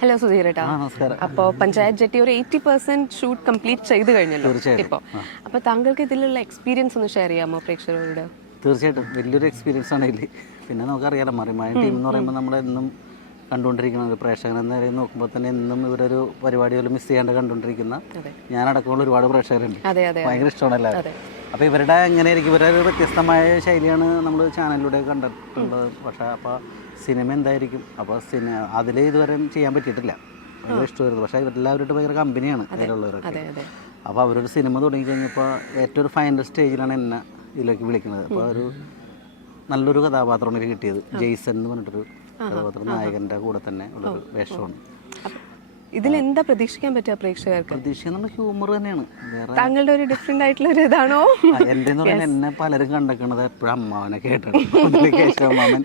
Hello സുധീരേട്ടാ. അപ്പോൾ panchayat jetty ഒരു 80% shoot complete ചെയ്ത് കഴിഞ്ഞല്ലോ ഇപ്പോൾ. അപ്പോൾ താങ്കൾക്ക് ഇതിലുള്ള എക്സ്പീരിയൻസ് ഒന്ന് ഷെയർ ചെയ്യാമോ പ്രേക്ഷകരോട്? തീർച്ചയായിട്ടും വലിയൊരു എക്സ്പീരിയൻസ് ആണ് ഇതിൽ. പിന്നെ നമുക്കറിയാലോ മറിമായ ടീം എന്ന് പറയുമ്പോൾ നമ്മളെന്നും കണ്ടുകൊണ്ടിരിക്കുന്ന ഒരു പ്രേക്ഷകൻ എന്ന നിലയിൽ നോക്കുമ്പോൾ തന്നെ എന്നും ഇവരൊരു പരിപാടി പോലും മിസ് ചെയ്യാണ്ട് കണ്ടുകൊണ്ടിരിക്കുന്ന ഞാനടക്കമുള്ള ഒരുപാട് പ്രേക്ഷകരുണ്ട്. ഭയങ്കര ഇഷ്ടമാണ് എല്ലാവരും. അപ്പോൾ ഇവരുടെ എങ്ങനെയായിരിക്കും ഇവരുടെ ഒരു വ്യത്യസ്തമായ ശൈലിയാണ് നമ്മൾ ചാനലിലൂടെ കണ്ടിട്ടുള്ളത്. പക്ഷേ അപ്പോൾ സിനിമ എന്തായിരിക്കും, അപ്പോൾ അതിൽ ഇതുവരെ ചെയ്യാൻ പറ്റിയിട്ടില്ല. ഭയങ്കര ഇഷ്ടമായിരുന്നു. പക്ഷേ ഇവരെല്ലാവരും ഭയങ്കര കമ്പനിയാണ് അതിലുള്ളവരൊക്കെ. അപ്പോൾ അവരൊരു സിനിമ തുടങ്ങിക്കഴിഞ്ഞപ്പോൾ ഏറ്റവും ഒരു ഫൈനൽ സ്റ്റേജിലാണ് എന്നെ ഇതിലേക്ക് വിളിക്കുന്നത്. അപ്പോൾ ഒരു നല്ലൊരു കഥാപാത്രമാണ് കിട്ടിയത്. ജെയ്സൺ എന്ന് പറഞ്ഞിട്ടൊരു കഥാപാത്രം നായകൻ്റെ കൂടെ തന്നെ ഉള്ളൊരു വേഷമാണ്. ഇതിലെന്താ പ്രതീക്ഷിക്കാൻ പറ്റുക പ്രേക്ഷകർക്ക്? പ്രതീക്ഷിക്കുന്ന ഹ്യൂമർ തന്നെയാണ്. താങ്കളുടെ ഒരു ഡിഫറെന്റ് ആയിട്ടുള്ള ഒരു ഇതാണോ? എൻ്റെ എന്ന് പറയുന്നത് എന്നെ പലരും കണ്ടേക്കണത് എപ്പോഴും അമ്മാവനെ കേട്ടാണ്. കേശവമാമൻ,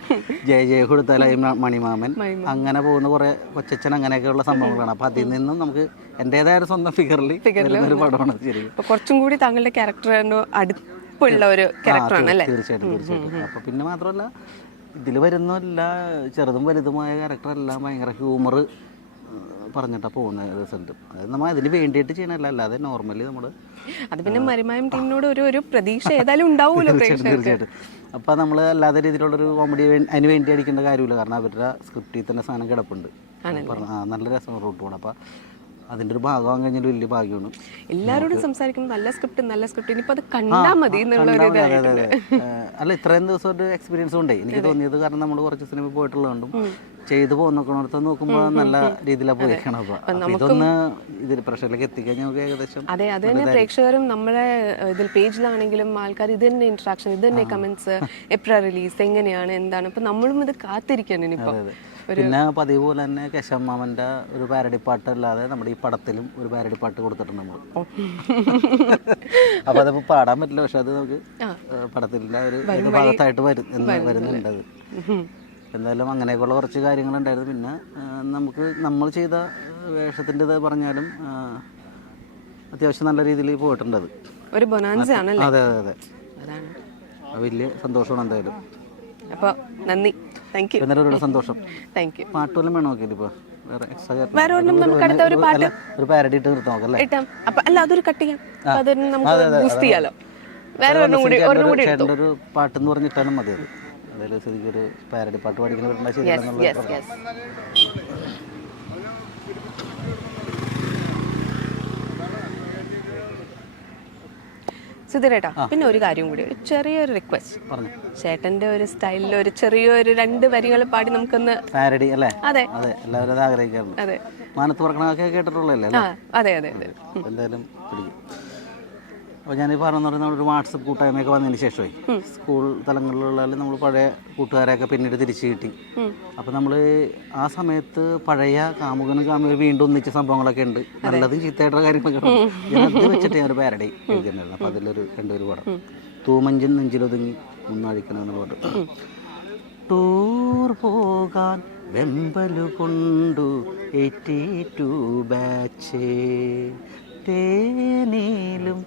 ജയ കൊടുത്താലായി മണിമാമൻ, അങ്ങനെ പോകുന്ന കുറെ കൊച്ചച്ഛൻ, അങ്ങനെയൊക്കെയുള്ള സംഭവങ്ങളാണ്. അപ്പൊ അതിൽ നിന്നും നമുക്ക് എൻ്റെതായ ഒരു സ്വന്തം ഫിഗറിൽ ഒരു പടമാണ്. ശരി, കുറച്ചും കൂടി താങ്കളുടെ ക്യാരക്ടറിനോ അടുപ്പുള്ള ഒരു ക്യാരക്ടറാണ് അല്ലേ? തീർച്ചയായിട്ടും തീർച്ചയായിട്ടും. അപ്പൊ പിന്നെ മാത്രമല്ല ഇതിൽ വരുന്നില്ല ചെറുതും വലുതുമായ ക്യാരക്ടറെല്ലാം ഭയങ്കര ഹ്യൂമർ പറഞ്ഞിട്ടാണ് പോകുന്ന റിസൾട്ട്. അത് നമ്മൾ അതിന് വേണ്ടിയിട്ട് ചെയ്യണമല്ല, അല്ലാതെ നോർമലി നമ്മൾ അത് പിന്നെ മറിമായം ടീമിനോട് ഒരു പ്രതീക്ഷ ഏതായാലും ഉണ്ടാവുമല്ലോ. തീർച്ചയായിട്ടും. അപ്പോൾ നമ്മൾ അല്ലാതെ രീതിയിലുള്ളൊരു കോമഡി അതിന് വേണ്ടി അടിക്കേണ്ട കാര്യമില്ല. കാരണം അവരുടെ സ്ക്രിപ്റ്റിൽ തന്നെ സാധനം കിടപ്പുണ്ട്. നല്ല രസമാണ് റൂട്ട് പോകണം. അപ്പോൾ അതിൻ്റെ ഒരു ഭാഗമാകാൻ കഴിഞ്ഞാൽ വലിയ ഭാഗ്യമാണ്. എല്ലാവരോടും സംസാരിക്കുമ്പോൾ നല്ല സ്ക്രിപ്റ്റ് ഇനിയിപ്പോൾ അത് കണ്ടാൽ മതി എന്നുള്ളൊരു. അല്ല, ഇത്രയും ദിവസം ഒരു എക്സ്പീരിയൻസ് ഉണ്ടേ എനിക്ക് തോന്നിയത്. കാരണം നമ്മൾ കുറച്ച് സിനിമ പോയിട്ടുള്ളതുകൊണ്ടും ചെയ്തു പോകുന്നോടത്ത് നോക്കുമ്പോൾ നല്ല രീതിയിലാണ് പോയിരിക്കണം. അപ്പോൾ ഇതൊന്ന് ഇതിൽ പ്രഷറിലേക്ക് എത്തിക്കഴിഞ്ഞാൽ നമുക്ക് ഏകദേശം അതെ അത് തന്നെ. പ്രേക്ഷകരും നമ്മളെ ഇതിൽ പേജിലാണെങ്കിലും ആൾക്കാർ ഇത് തന്നെ ഇൻട്രാക്ഷൻ, ഇത് തന്നെ കമന്റ്സ്, എപ്പോഴാണ് റിലീസ്, എങ്ങനെയാണ്, എന്താണ്. അപ്പം നമ്മളും ഇത് കാത്തിരിക്കുകയാണ് ഇനിയിപ്പോൾ. പിന്നെ പതിവ് പോലെ തന്നെ കേശവമാമൻ്റെ ഒരു പാരഡി പാട്ട് അല്ലാതെ നമ്മുടെ ഈ പടത്തിലും ഒരു പാരഡി പാട്ട് കൊടുത്തിട്ടുണ്ട് നമ്മൾ. അപ്പോൾ അതിപ്പോൾ പാടാൻ പറ്റില്ല, പക്ഷെ അത് നമുക്ക് പടത്തിൻ്റെ ഒരു ഭാഗത്തായിട്ട് വരുന്നുണ്ട്. അത് എന്തായാലും അങ്ങനെയൊക്കെയുള്ള കുറച്ച് കാര്യങ്ങളുണ്ടായിരുന്നു. പിന്നെ നമ്മൾ ചെയ്ത വേഷത്തിൻ്റെ ഇത് പറഞ്ഞാലും അത്യാവശ്യം നല്ല രീതിയിൽ പോയിട്ടുണ്ട്. ഒരു ബൊനാൻസ ആണല്ലേ? അതെ അതെ അതെ. വലിയ സന്തോഷമാണ് എന്തായാലും. അപ്പോൾ നന്ദി, താങ്ക് യു. എന്നാലും സന്തോഷം. Thank U. പാട്ടുമെല്ലാം വേണോ നോക്കിയിട്ട് ഇപ്പോൾ വേറെ നമുക്ക് അടുത്ത ഒരു പാട്ട് ഒരു പാരഡി ഇട്ട് നിർത്താം നോക്കല്ലേ? ഇട്ടാം. അപ്പം അല്ല, അതൊരു കട്ട് ചെയ്യാം, അതൊരു നമുക്ക് ബൂസ്റ്റ് ചെയ്യാലോ. വേറെ ഒരെണ്ണം കൂടി ഒരു പാട്ടെന്ന് പറഞ്ഞിട്ടാലും മതി. അത് അതായത് ശരിക്കൊരു പാരഡി പാട്ട് പാടിക്കുന്ന ശരിയാണെന്നുള്ള. സുധീരേട്ടാ, പിന്നെ ഒരു കാര്യം കൂടി, ഒരു ചെറിയൊരു റിക്വസ്റ്റ്. ചേട്ടന്റെ ഒരു സ്റ്റൈലിൽ ഒരു ചെറിയൊരു 2 വരികൾ പാടി നമുക്കൊന്ന് പാരഡി അല്ലേ? അതെ അതെ, എല്ലാവരും അത് ആഗ്രഹിക്കാറുണ്ട്. അതെ, മാനത്ത് പറക്കണമൊക്കെ കേട്ടിട്ടുള്ളതല്ലേ? അതെ അതെ അതെ. എന്തായാലും പിടിക്കും. അപ്പോൾ ഞാനീ പറഞ്ഞെന്ന് പറയുന്നത് ഒരു വാട്സപ്പ് കൂട്ടായ്മയൊക്കെ വന്നതിന് ശേഷമായി സ്കൂൾ തലങ്ങളിലുള്ള നമ്മൾ പഴയ കൂട്ടുകാരെയൊക്കെ പിന്നീട് തിരിച്ചു കിട്ടി. അപ്പോൾ നമ്മൾ ആ സമയത്ത് പഴയ കാമുകനും കാമുകനും വീണ്ടും ഒന്നിച്ച സംഭവങ്ങളൊക്കെ ഉണ്ട്. നല്ലതും ചീത്തയായിട്ടുള്ള കാര്യങ്ങളൊക്കെ അത് വെച്ചിട്ട് ഞാനൊരു പാരഡി എഴുതിയിട്ടുണ്ടായിരുന്നു. അപ്പോൾ അതിലൊരു 2 പാടം. തൂമഞ്ചിൻ നെഞ്ചിലൊതുങ്ങി മുന്നഴിക്കണമെന്നുള്ള പാട്ട്. ടൂർ പോകാൻ വെമ്പലു കൊണ്ടു 82 ബാച്ച്, തേനിലും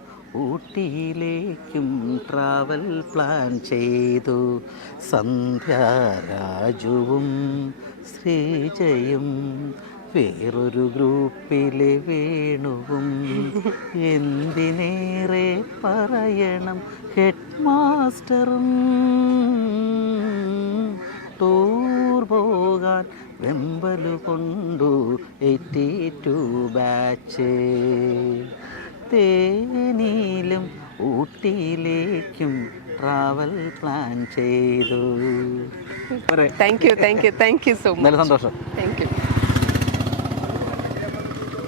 ഊട്ടിയിലേക്കും ട്രാവൽ പ്ലാൻ ചെയ്തു. സന്ധ്യാരാജുവും ശ്രീജയും വേറൊരു ഗ്രൂപ്പിലെ വേണുവും, എന്തിനേറെ പറയണം ഹെഡ് മാസ്റ്ററും. ടൂർ പോകാൻ വെമ്പലു കൊണ്ടു 82 ബാച്ച്, തേനിയിലും ഊട്ടിയിലേക്കും ട്രാവൽ പ്ലാൻ ചെയ്തു. Thank you so much. സന്തോഷം. Thank U.